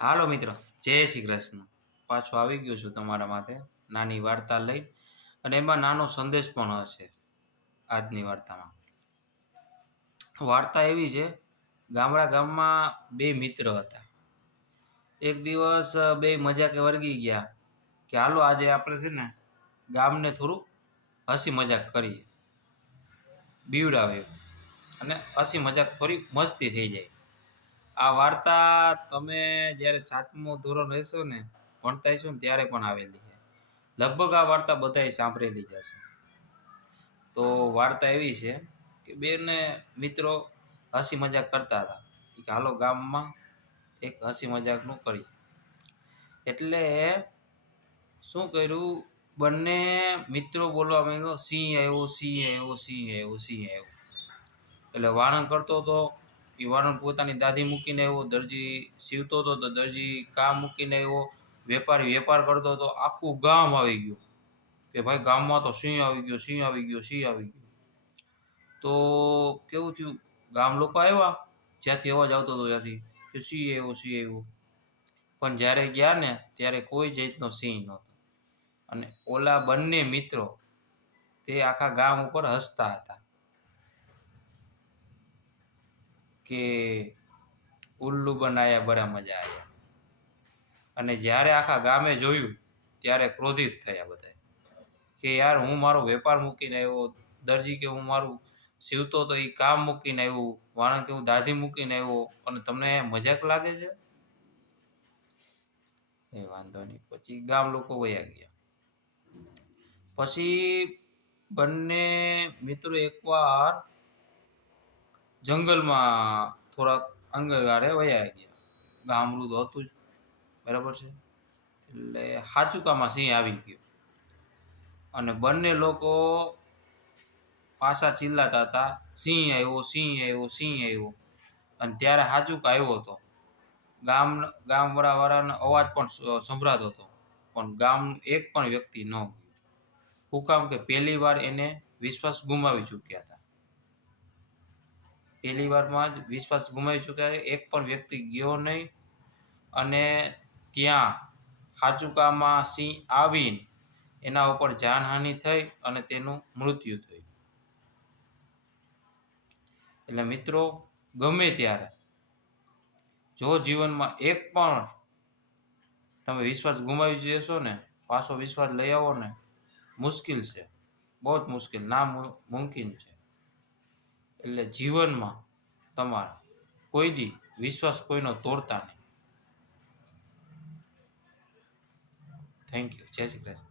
હાલો મિત્રો, જય શ્રી કૃષ્ણ. પાછો આવી ગયો છું તમારા માટે નાની વાર્તા લઈ, અને એમાં નાનો સંદેશ પણ હશે. આજની વાર્તામાં વાર્તા એવી છે, ગામમાં બે મિત્ર હતા. એક દિવસ બે મજાકે વળગી ગયા કે હાલો આજે આપણે છે ને ગામને થોડુંક હસી મજાક કરીએ, બીવડાવે અને હસી મજાક થોડી મસ્તી થઈ જાય. આ વાર્તા તમે જ્યારે 7મું ધોરણ રહેશો ને, ભણતા હશો ને ત્યારે પણ આવેલી છે. લગભગ આ વાર્તા બધાએ સાંભળેલી જ હશે. તો વાર્તા એવી છે કે બેને મિત્રો હસી મજાક કરતા હતા કે હાલો ગામમાં એક હસી મજાકનું કરીએ. એટલે શું કર્યું, બંને મિત્રો બોલવા માંગ્યો, સિંહ આવ્યો, સિંહ આવ્યો, સિંહ આવ્યો, સિંહ આવ્યો. એટલે વાળણ કરતો હતો એ વાળણ પોતાની દાઢી મૂકીને આવ્યો, દરજી સીવતો હતો તો દરજી કામ મૂકીને આવ્યો, વેપારી વેપાર કરતો હતો. આખું ગામ આવી ગયું કે ભાઈ ગામમાં તો સિંહ આવી ગયો, સિંહ આવી ગયો, સિંહ આવી ગયો. તો કેવું થયું, ગામ લોકો આવ્યા જ્યાંથી અવાજ આવતો હતો ત્યાંથી કે સિંહ આવ્યો, સિંહ આવ્યો. પણ જ્યારે ગયા ને ત્યારે કોઈ જાતનો સિંહ નહોતો. અને ઓલા બંને મિત્રો તે આખા ગામ ઉપર હસતા હતા કે ઉલ્લુ બનાયા બડા મજા આયા. અને જ્યારે આખા ગામે જોયું ત્યારે ક્રોધિત થયા બધા કે યાર, હું મારો વેપાર મૂકીને આવ્યો, દરજી કે હું મારું સીવતો તો એ કામ મૂકીને આવ્યું, વાણણ કે હું દાઢી મૂકીને આવ્યો, અને તમને મજાક લાગે છે? એ વાંધો નહીં. પછી ગામ લોકો વયા ગયા. પછી બંને મિત્રો એકવાર જંગલમાં થોડાક અંગરગાળે વયા ગયા. ગામડું તો હતું જ, બરાબર છે. એટલે હાચુકામાં સિંહ આવી ગયો અને બંને લોકો પાછા ચિલ્લાતા હતા, સિંહ આવ્યો, સિંહ આવ્યો, સિંહ આવ્યો. અને ત્યારે હાચુકા આવ્યો હતો. ગામવાળાનો અવાજ પણ સંભળાતો હતો, પણ ગામ એક પણ વ્યક્તિ ન ગયું. શું કામ? કે પહેલી વાર એને વિશ્વાસ ગુમાવી ચૂક્યા હતા. પહેલી વારમાં જ વિશ્વાસ ગુમાવી ચૂક્યા, એક પણ વ્યક્તિ ગયો નહીં. અને ત્યાં હાચુકામાં સિંહ આવીને એના ઉપર જાનહાનિ થઈ અને તેનું મૃત્યુ થયું. એટલે મિત્રો, ગમે ત્યારે જો જીવનમાં એક પણ તમે વિશ્વાસ ગુમાવી જશો ને, પાછો વિશ્વાસ લઈ આવો ને, મુશ્કેલ છે, બહુ જ મુશ્કેલ, ના મુમકિન છે. એટલે જીવનમાં તમારે કોઈ દી વિશ્વાસ કોઈનો તોડતા નહીં. Thank you. જય શ્રી કૃષ્ણ.